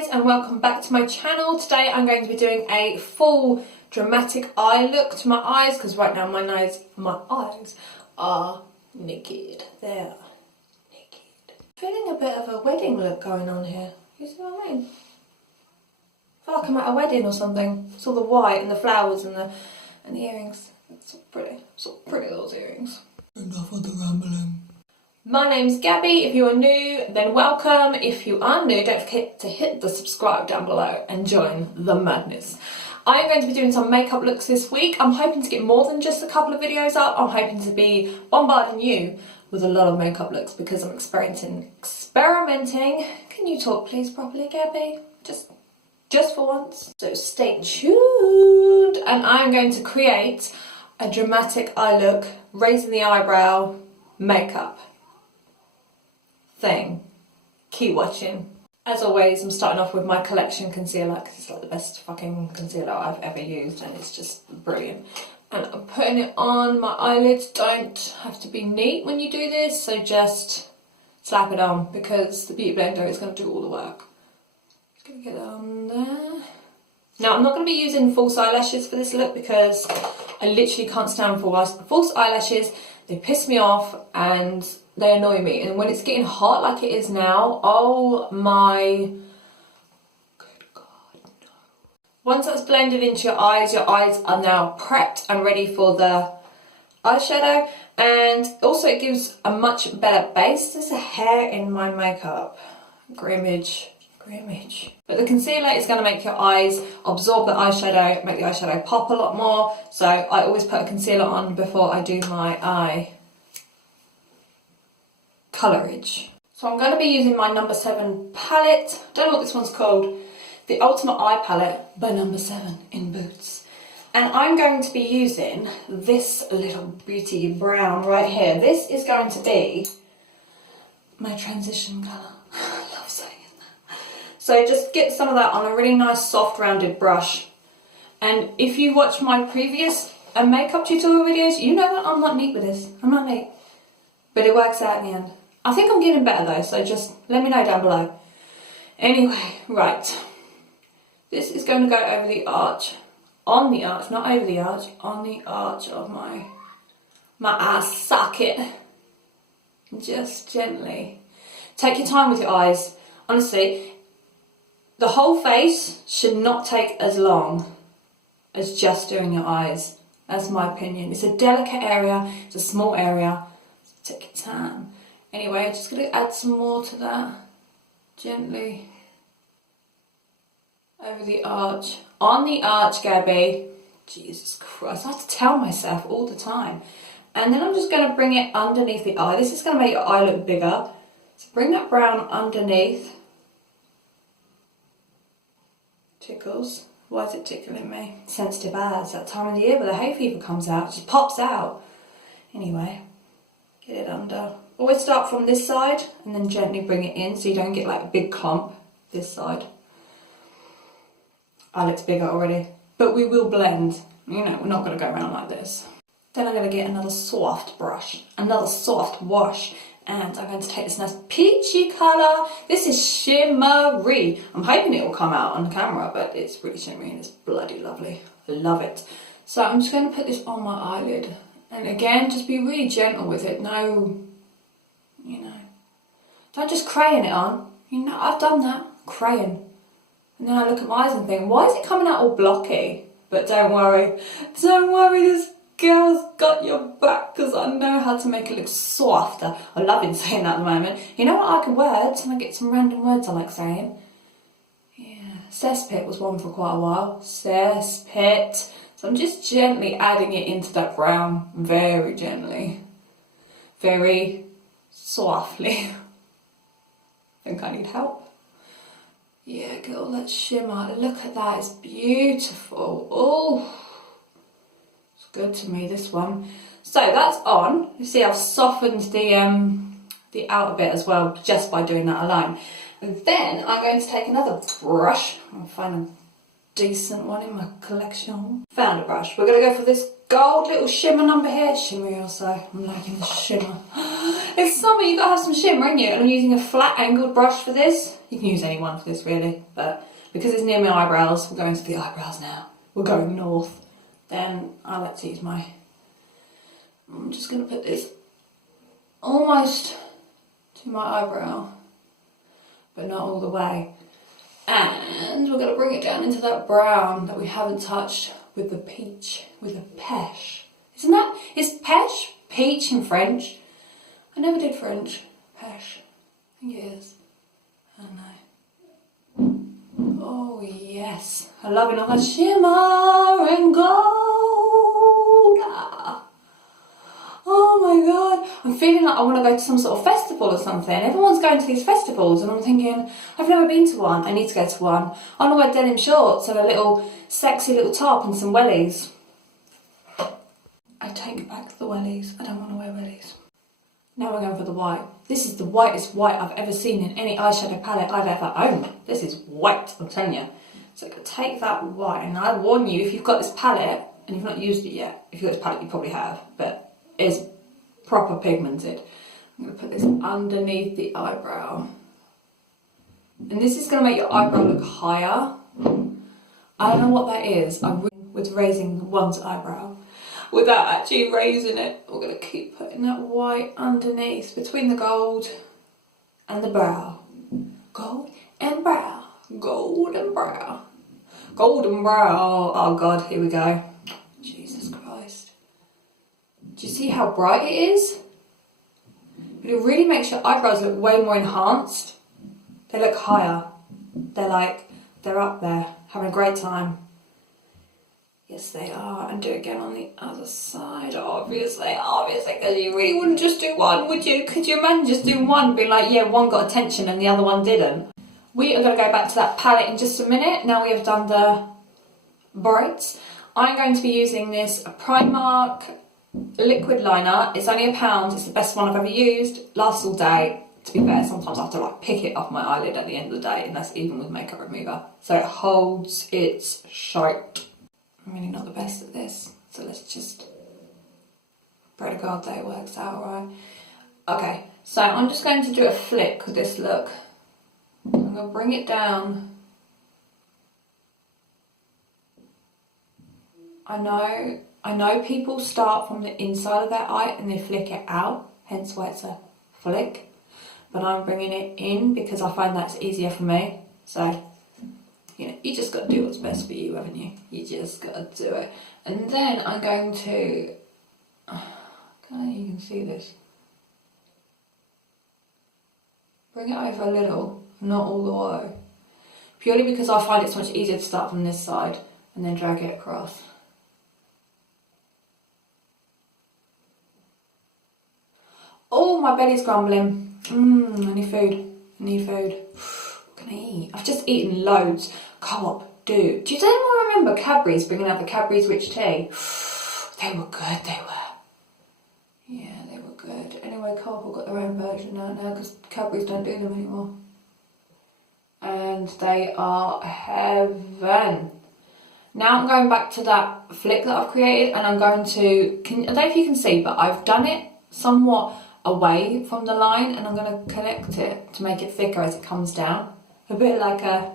guys, and welcome back to my channel. Today I'm going to be doing a full dramatic eye look to my eyes because right now my eyes are naked. They're naked. Feeling a bit of a wedding look going on here. You see what I mean? I feel like I'm at a wedding or something. It's all the white and the flowers and the earrings. It's so pretty. So pretty, those earrings. Enough of the rambling. My name's Gabby. If you are new, then welcome. If you are new, don't forget to hit the subscribe down below and join the madness. I am going to be doing some makeup looks this week. I'm hoping to get more than just a couple of videos up. I'm hoping to be bombarding you with a lot of makeup looks because I'm experimenting. Can you talk please properly, Gabby? Just for once. So stay tuned. And I'm going to create a dramatic eye look, raising the eyebrow, makeup thing. Keep watching. As always, I'm starting off with my collection concealer because it's like the best fucking concealer I've ever used and it's just brilliant. And I'm putting it on. My eyelids don't have to be neat when you do this, so just slap it on because the beauty blender is going to do all the work. Just going to get it on there. Now, I'm not going to be using false eyelashes for this look because I literally can't stand false eyelashes. They piss me off and they annoy me. And when it's getting hot like it is now, oh my good God, no. Once that's blended into your eyes are now prepped and ready for the eyeshadow. And also it gives a much better base. There's a hair in my makeup. Grimmage. But the concealer is going to make your eyes absorb the eyeshadow, make the eyeshadow pop a lot more. So I always put a concealer on before I do my eye colouring. So I'm going to be using my number 7 palette. Don't know what this one's called. The Ultimate Eye Palette by number 7 in Boots. And I'm going to be using this little beauty brown right here. This is going to be my transition colour. I love saying that. So just get some of that on a really nice soft rounded brush. And if you watch my previous makeup tutorial videos, you know that I'm not neat with this. I'm not neat. But it works out in the end. I think I'm getting better though, so just let me know down below. Anyway, right. This is going to go over the arch. On the arch, not over the arch. On the arch of my eye socket. Just gently. Take your time with your eyes. Honestly, the whole face should not take as long as just doing your eyes. That's my opinion. It's a delicate area, it's a small area, so take your time. Anyway, I'm just going to add some more to that, gently, over the arch. On the arch, Gabby. Jesus Christ, I have to tell myself all the time. And then I'm just going to bring it underneath the eye. This is going to make your eye look bigger. So bring that brown underneath. Tickles. Why is it tickling me? Sensitive eyes. That time of the year where the hay fever comes out. It just pops out. Anyway, get it under. Always start from this side and then gently bring it in so you don't get like a big clump this side. Eye looks bigger already. But we will blend. You know, we're not going to go around like this. Then I'm going to get another soft brush. Another soft wash. And I'm going to take this nice peachy colour. This is shimmery. I'm hoping it will come out on the camera, but it's really shimmery and it's bloody lovely. I love it. So I'm just going to put this on my eyelid. And again, just be really gentle with it. No, you know, don't just crayon it on. You know, I've done that. Crayon. And then I look at my eyes and think, why is it coming out all blocky? But don't worry. Don't worry, this girl's got your back because I know how to make it look softer. I'm loving saying that at the moment. You know what I can words? And I get some random words I like saying. Yeah, cesspit was one for quite a while. Cesspit. So I'm just gently adding it into that brown. Very gently. Very softly. I think I need help. Yeah, get all that shimmer. Look at that. It's beautiful. Oh. Good to me, this one. So that's on. You see I've softened the outer bit as well just by doing that alone. And then I'm going to take another brush. I'll find decent one in my collection. Found a brush. We're going to go for this gold little shimmer number here. Shimmery also. I'm liking the shimmer. It's summer, you gotta have some shimmer, ain't you? And I'm using a flat angled brush for this. You can use any one for this really, but because it's near my eyebrows, we're going to the eyebrows now. We're going north. Then I like to use I'm just going to put this almost to my eyebrow, but not all the way. And we're going to bring it down into that brown that we haven't touched with the peach, with the peche. Is peche peach in French? I never did French. Peche. I think it is. I don't know. Oh yes. I love it all that shimmer and gold. Oh my god. I'm feeling like I want to go to some sort of festival or something. Everyone's going to these festivals and I'm thinking, I've never been to one. I need to go to one. I want to wear denim shorts and a little sexy little top and some wellies. I take back the wellies. I don't want to wear wellies. Now we're going for the white. This is the whitest white I've ever seen in any eyeshadow palette I've ever owned. This is white, I'm telling you. So I could take that white, and I warn you, if you've got this palette and you've not used it yet, if you've got this palette you probably have, but it's proper pigmented. I'm going to put this underneath the eyebrow. And this is going to make your eyebrow look higher. I don't know what that is. I'm with raising one's eyebrow. Without actually raising it, we're going to keep putting that white underneath between the gold and the brow. Gold and brow. Gold and brow. Gold and brow. Oh god, here we go. Jesus Christ. Do you see how bright it is? But it really makes your eyebrows look way more enhanced. They look higher. They're up there, having a great time. Yes, they are. And do it again on the other side, obviously, because you really wouldn't just do one, would you? Could you imagine just doing one, being like, yeah, one got attention and the other one didn't? We are going to go back to that palette in just a minute. Now we have done the brights. I'm going to be using this Primark liquid liner. It's only £1. It's the best one I've ever used. Lasts all day. To be fair, sometimes I have to pick it off my eyelid at the end of the day, and that's even with makeup remover. So it holds its shape. I'm really not the best at this, so let's just pray to God that it works out right. Okay, so I'm just going to do a flick with this look. I'm going to bring it down. I know people start from the inside of their eye and they flick it out, hence why it's a flick. But I'm bringing it in because I find that's easier for me. So, you just got to do what's best for you, haven't you? You just got to do it. And then I'm going to, I don't know if you can see this. Bring it over a little, not all the way. Purely because I find it's much easier to start from this side and then drag it across. Oh, my belly's grumbling. I need food. What can I eat? I've just eaten loads. Co-op, dude. Do you anyone remember Cadbury's bringing out the Cadbury's Rich Tea? They were good, they were. Yeah, they were good. Anyway, Co-op have got their own version out now because Cadbury's don't do them anymore. And they are heaven. Now I'm going back to that flick that I've created and I'm going to, I don't know if you can see, but I've done it somewhat away from the line and I'm going to connect it to make it thicker as it comes down. A bit like a,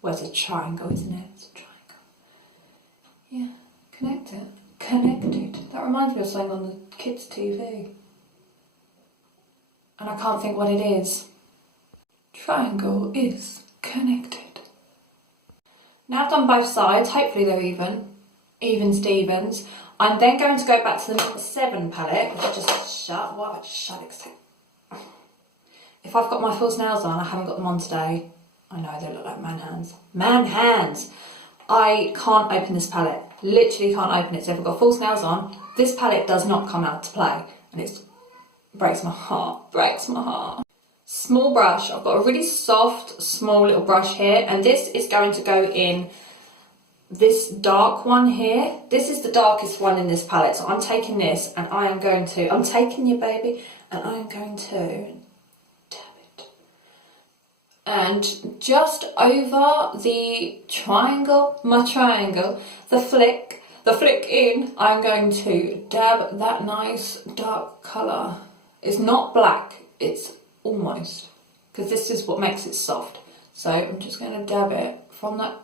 well, it's a triangle, isn't it? It's a triangle. Yeah, connect it. Connected. That reminds me of something on the kids' TV. And I can't think what it is. Triangle is connected. Now I've done both sides, hopefully they're even Stevens. I'm then going to go back to the number 7 palette, which I just shut. Why have I just shut it? If I've got my false nails on, I haven't got them on today. I know, they look like man hands. Man hands! I can't open this palette. Literally can't open it. So if I've got false nails on, this palette does not come out to play. And it breaks my heart. Breaks my heart. Small brush. I've got a really soft, small little brush here. And this is going to go in this dark one here. This is the darkest one in this palette. So I'm taking this and I am going to, I'm taking you, baby, and I am going to dab it And just over the triangle, the flick in, I'm going to dab that nice dark colour. It's not black, it's almost, because this is what makes it soft. So I'm just going to dab it from that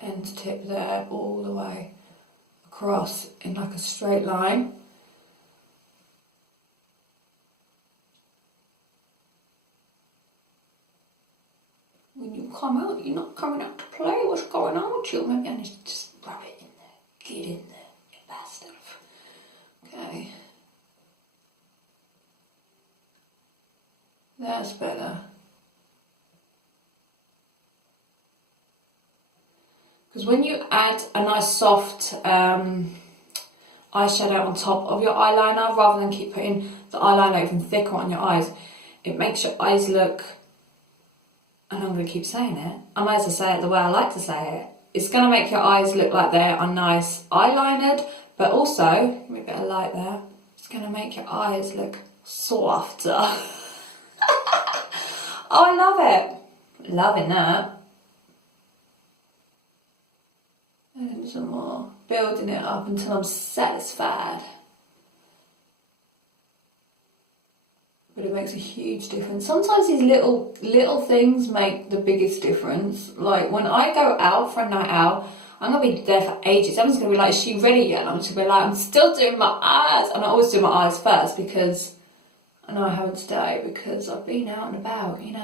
end tip there all the way across in like a straight line. When you come out, you're not coming out to play. What's going on with you? Maybe I need to just rub it in there. Get in there, get that stuff. Okay. That's better. Because when you add a nice soft eyeshadow on top of your eyeliner, rather than keep putting the eyeliner even thicker on your eyes, it makes your eyes look, and I'm going to keep saying it, I might as well say it the way I like to say it, it's going to make your eyes look like they are nice eyelinered, but also, give me a bit of light there, it's going to make your eyes look softer. Oh, I love it. Loving that. And some more. Building it up until I'm satisfied. But it makes a huge difference. Sometimes these little things make the biggest difference. Like when I go out for a night out, I'm going to be there for ages. Everyone's going to be like, is she ready yet? And I'm just going to be like, I'm still doing my eyes. And I always do my eyes first because I know I haven't today because I've been out and about, you know.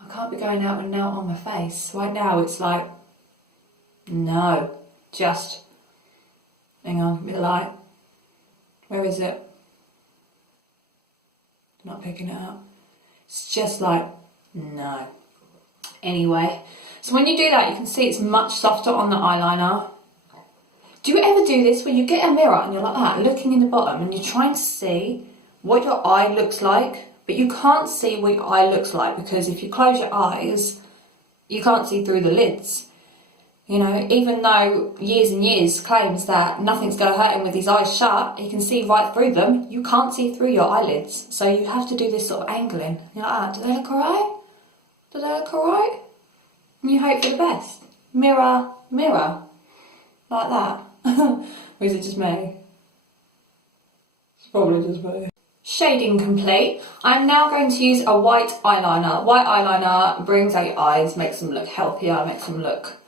I can't be going out and out on my face. Right now it's like, no, just, hang on, give me the light. Where is it? Not picking it up. It's just like, no. Anyway, so when you do that, you can see it's much softer on the eyeliner. Do you ever do this where you get a mirror and you're like that, looking in the bottom, and you're trying to see what your eye looks like, but you can't see what your eye looks like because if you close your eyes, you can't see through the lids. You know, even though years and years claims that nothing's going to hurt him with his eyes shut, he can see right through them, you can't see through your eyelids. So you have to do this sort of angling. You're like, ah, do they look alright? Do they look alright? And you hope for the best. Mirror, mirror. Like that. Or is it just me? It's probably just me. Shading complete. I'm now going to use a white eyeliner. White eyeliner brings out your eyes, makes them look healthier, makes them look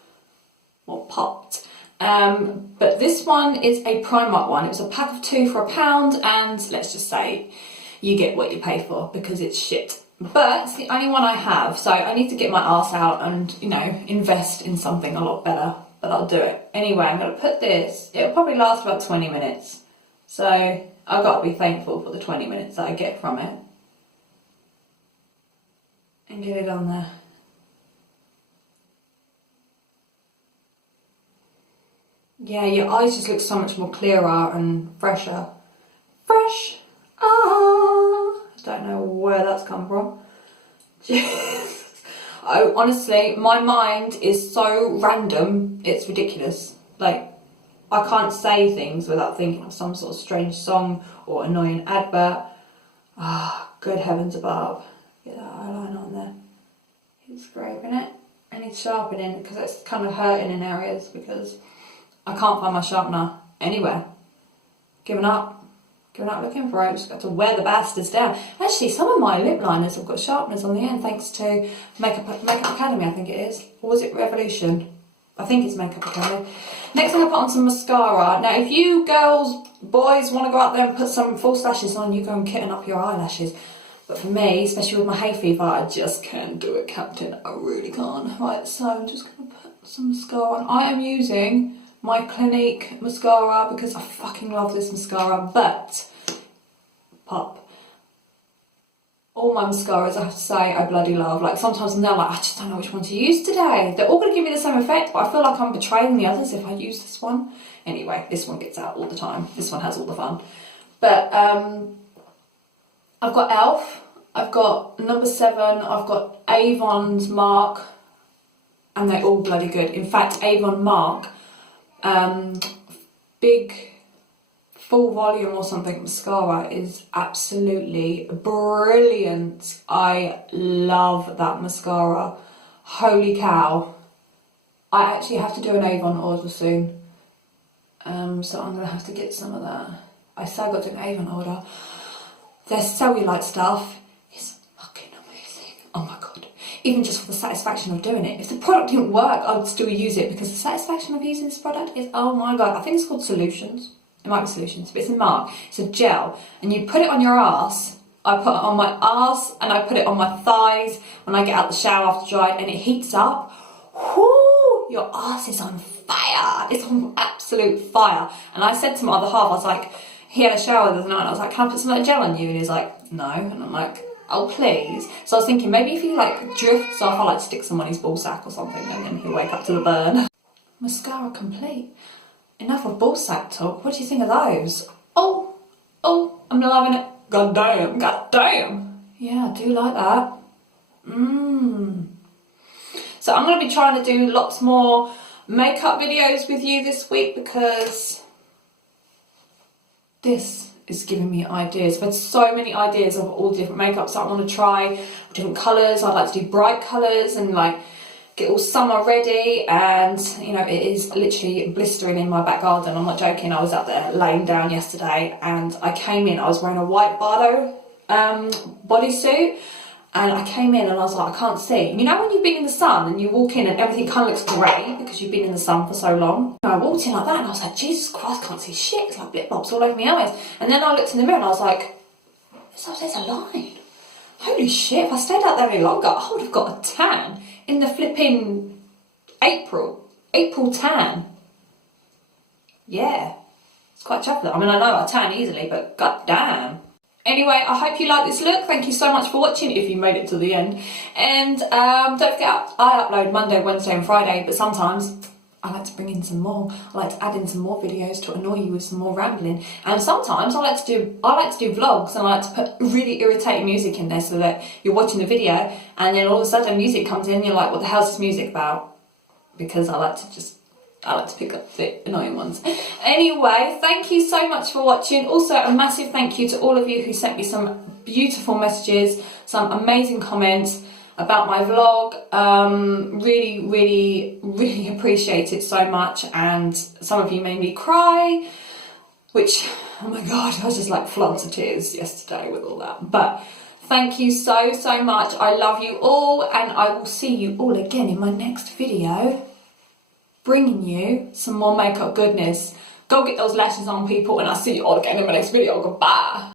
more popped. But this one is a Primark one. It was a pack of 2 for £1, and let's just say you get what you pay for because it's shit. But it's the only one I have, so I need to get my arse out and, you know, invest in something a lot better. But I'll do it. Anyway, I'm going to put this, it'll probably last about 20 minutes. So I've got to be thankful for the 20 minutes that I get from it. And get it on there. Yeah, your eyes just look so much more clearer and fresher. Fresh! I don't know where that's come from. Oh, honestly, my mind is so random, it's ridiculous. Like, I can't say things without thinking of some sort of strange song or annoying advert. Good heavens above. Get that eyeliner on there. Keep scraping it. I need sharpening because it's kind of hurting in areas because I can't find my sharpener anywhere. Given up looking for it. Just got to wear the bastards down. Actually, some of my lip liners have got sharpeners on the end thanks to Makeup Academy, I think it is. Or was it Revolution? I think it's Makeup Academy. Next I'm going to put on some mascara. Now if you girls, boys want to go out there and put some false lashes on, you go and kitten up your eyelashes. But for me, especially with my hay fever, I just can't do it, Captain. I really can't. Right, so I'm just going to put some mascara on. I am using my Clinique mascara because I fucking love this mascara, but pop. All my mascaras, I have to say, I bloody love. Like sometimes I'm there like, I just don't know which one to use today. They're all going to give me the same effect, but I feel like I'm betraying the others if I use this one. Anyway, this one gets out all the time. This one has all the fun. But I've got e.l.f., I've got number 7, I've got Avon's Mark, and they're all bloody good. In fact, Avon Mark, big Full Volume or something mascara is absolutely brilliant. I love that mascara. Holy cow. I actually have to do an Avon order soon. So I'm going to have to get some of that. I said I got to do an Avon order. Their cellulite stuff is fucking amazing. Oh my god. Even just for the satisfaction of doing it. If the product didn't work, I would still use it because the satisfaction of using this product is, oh my god. I think it's called Solutions. It might be Solutions, but it's a mark. It's a gel. And you put it on your ass. I put it on my ass and I put it on my thighs when I get out the shower after dried, and it heats up. Whoo! Your ass is on fire. It's on absolute fire. And I said to my other half, I was like, he had a shower the other night, and I was like, can I put some of that gel on you? And he was like, no. And I'm like, oh please. So I was thinking maybe if he like drifts off, I like stick some on his ball sack or something, and then he'll wake up to the burn. Mascara complete. Enough of ball sack talk. What do you think of those? Oh, I'm loving it. God damn. Yeah, I do like that. So I'm going to be trying to do lots more makeup videos with you this week because this is giving me ideas. I've had so many ideas of all different makeups that I want to try, different colours. I'd like to do bright colours and like get all summer ready, and you know, it is literally blistering in my back garden. I'm not joking. I was up there laying down yesterday and I came in, I was wearing a white Bardo bodysuit, and I came in and I was like, I can't see. You know when you've been in the sun and you walk in and everything kind of looks grey because you've been in the sun for so long? I walked in like that and I was like, Jesus Christ, I can't see shit. It's like blip bobs all over my eyes. And then I looked in the mirror and I was like, there's a line. Holy shit, if I stayed out there any longer, I would have got a tan in the flipping April tan. Yeah, it's quite chocolate. I mean, I know I tan easily, but god damn. Anyway, I hope you like this look. Thank you so much for watching if you made it to the end. And don't forget, I upload Monday, Wednesday and Friday, but sometimes I like to bring in some more. I like to add in some more videos to annoy you with some more rambling. And sometimes I like to do vlogs, and I like to put really irritating music in there so that you're watching the video and then all of a sudden music comes in and you're like, what the hell's this music about? Because I like to pick up the annoying ones. Anyway, thank you so much for watching. Also, a massive thank you to all of you who sent me some beautiful messages, some amazing comments about my vlog. Really appreciate it so much, and some of you made me cry, which, oh my god, I was just like floods of tears yesterday with all that. But thank you so much. I love you all, and I will see you all again in my next video, bringing you some more makeup goodness. Go get those lashes on, people, and I'll see you all again in my next video. Goodbye.